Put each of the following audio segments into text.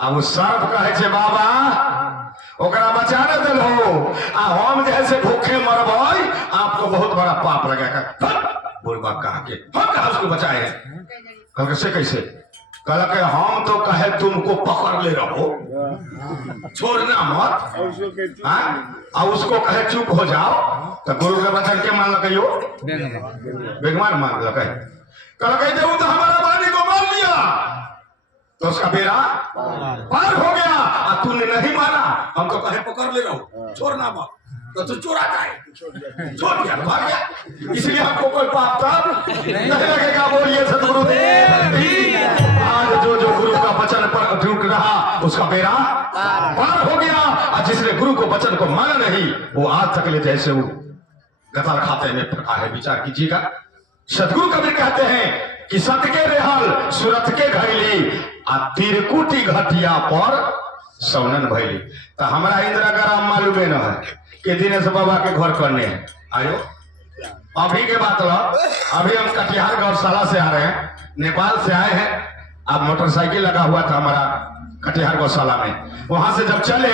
अब सर्प कहे छे बाबा ओकरा बचाने दिल हो आ हम जैसे भूखे मरबई आपको बहुत बड़ा पाप लगेगा। बोलबा कहा के हम कहा उसको बचाए हैं कैसे कैसे कल के हम तो कहे तुमको पकड़ ले रहो छोड़ना मत और उसको कहे चुप हो जाओ तो गुरु के वचन के मान लगे बेगमान मान लगे कल कह दे तो हमारा वाणी को मान लिया तो उसका बेड़ा पार हो गया और तूने नहीं माना हम तो कहे पकड़ ले रहो छोड़ना मत तो तू चोरा जाए छोड़ दिया भाग गया इसलिए हमको कोई पाप था नहीं लगेगा। बोलिए सतगुरुदेव आज जो गुरु का वचन पर अटूट रहा उसका बेड़ा पार हो गया और जिसने गुरु को वचन को माना नहीं वो आज तक ले जैसे वो गताल खाते में फंका है। विचार कीजिएगा सतगुरु कबीर कहते हैं कि सत के रेहल सुरत के घैली आ तिरकुटी घटिया पर सौनन भैली। तो हमारा इंदिरा ग्राम मालूम न है कि दिनेश बाबा के घर करने हैं आयो अभी के बात लो अभी हम कटिहार गौशाला से आ रहे हैं नेपाल से आए हैं। अब मोटरसाइकिल लगा हुआ था हमारा कटिहार गौशाला में वहां से जब चले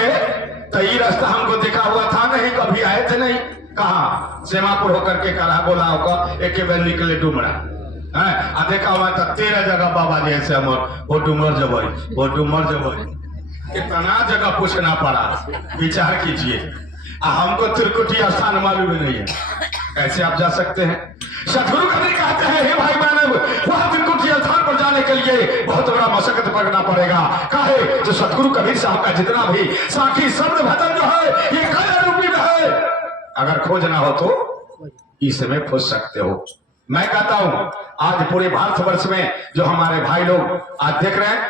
तो ये रास्ता हमको देखा हुआ था नहीं कभी आए थे नहीं कहा सेमापुर होकर के करा बोला होकर एक बेर निकले डुमरा है देखा हुआ था 13 जगह बाबा जी से हम वो डूमर जब कितना जगह पूछना पड़ा विचार कीजिए हमको त्रिकुटी स्थान मालूम नहीं है कैसे आप जा सकते हैं। सतगुरु कबीर कहते हैं हे भाई मानव वह त्रिकुटी स्थान पर जाने के लिए बहुत बड़ा मशक्कत करना पड़ेगा। काहे जो सतगुरु कबीर साहब का जितना भी साखी शब्द भजन जो है ये काया रूपी में है अगर खोजना हो तो इसमें खोज सकते हो। मैं कहता हूं आज पूरे भारतवर्ष में जो हमारे भाई लोग आज देख रहे हैं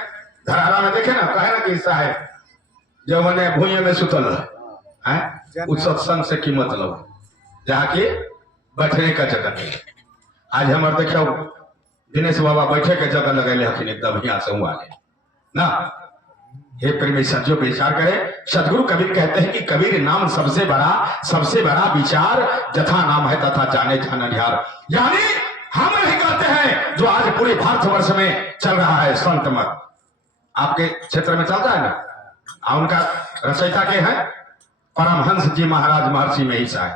धरारा में देखे ना कहे ना कि है जो मैंने भूये में सुतल है उस सत्संग से की मतलब जहाँ की बैठने का जगह नहीं। आज हमारे देखो दिनेश बाबा बैठे के जगह लगे हकिन एकदम यहाँ से वाले ना हे प्रेमी सज्जो विचार करे। सदगुरु कबीर कहते हैं कि कबीर नाम सबसे बड़ा विचार जथा नाम है तथा जाने जान निहार। यानी हम नहीं कहते हैं जो आज पूरे भारतवर्ष में चल रहा है संत मत आपके क्षेत्र में चलता है ना उनका रचयिता के हैं परमहंस जी महाराज महर्षि में ही है।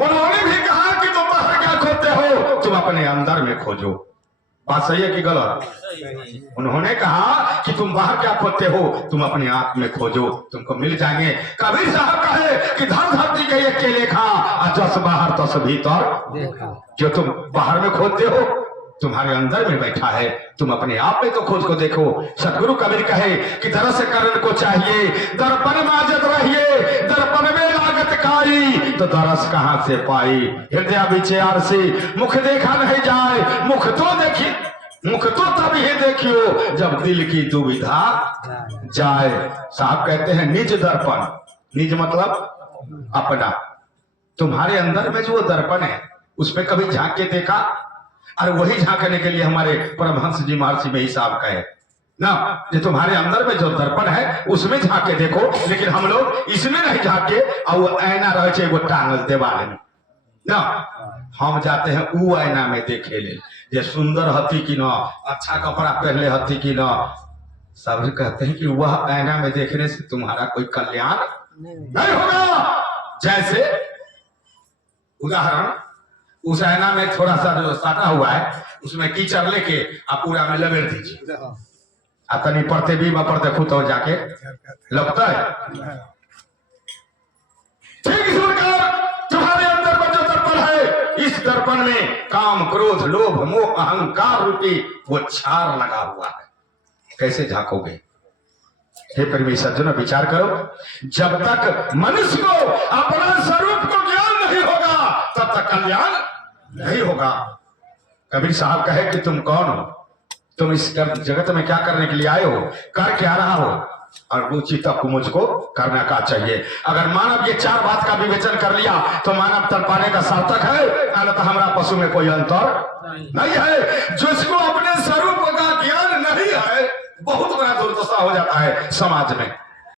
उन्होंने भी कहा कि तुम बाहर क्या खोजते हो तुम अपने अंदर में खोजो। बात सही है कि गलत। उन्होंने कहा कि तुम बाहर क्या खोजते हो तुम अपने आप में खोजो तुमको मिल जाएंगे। कबीर साहब कहे कि धन धरती के एक के लेखा जस बाहर तस भीतर जो तुम बाहर में खोजते हो तुम्हारे अंदर में बैठा है तुम अपने आप में तो खोज को देखो। सतगुरु कबीर कहे कि दरस करण को चाहिए दर्पण माजत रहिए दर्पण में लागत काई तो दरस कहां से पाई हृदय विचार से मुख देखा नहीं जाए मुख तो तभी देखियो जब दिल की दुविधा जाए। साहब कहते हैं निज दर्पण निज मतलब अपना तुम्हारे अंदर में जो दर्पण है उसमें कभी झांक के देखा और वही झांकने के लिए हमारे परमहंस जी महर्षि में ही साहब कहे ना जो तुम्हारे अंदर में जो दर्पण है उसमें झांक के देखो। लेकिन हम लोग इसमें नहीं झांके और वो ऐना रहे वो टांगल देवाले में ना हम जाते हैं वो ऐना में देखे ले जे सुंदर हती कि ना अच्छा कपड़ा पहले हती कि ना सब कहते हैं कि वह ऐना में देखने से तुम्हारा कोई कल्याण नहीं होगा। जैसे उदाहरण उस ऐना में थोड़ा सा जो साटा हुआ है उसमें कीचड़ लेके आप पूरा में लपेट दीजिए तनी पढ़ते भी पढ़ते खुद हो जाके लगता है ठीक इस प्रकार तुम्हारे अंदर में जो दर्पण है इस दर्पण में काम क्रोध लोभ मोह अहंकार रूपी वो छार लगा हुआ है कैसे झांकोगे। हे परमेश्वर जो विचार करो जब तक मनुष्य को अपना स्वरूप को ज्ञान नहीं होगा तब तक कल्याण नहीं होगा। कबीर साहब कहे कि तुम कौन हो तुम इस जगत में क्या करने के लिए आए हो कर क्या रहा हो और रुचि तक मुझको करना का चाहिए। अगर मानव ये चार बात का विवेचन कर लिया तो मानव तन पाने का सार्थक है अन्यथा हमारा पशु में कोई अंतर नहीं है। जिसको अपने स्वरूप का ज्ञान नहीं है बहुत बड़ा दुर्दशा हो जाता है समाज में।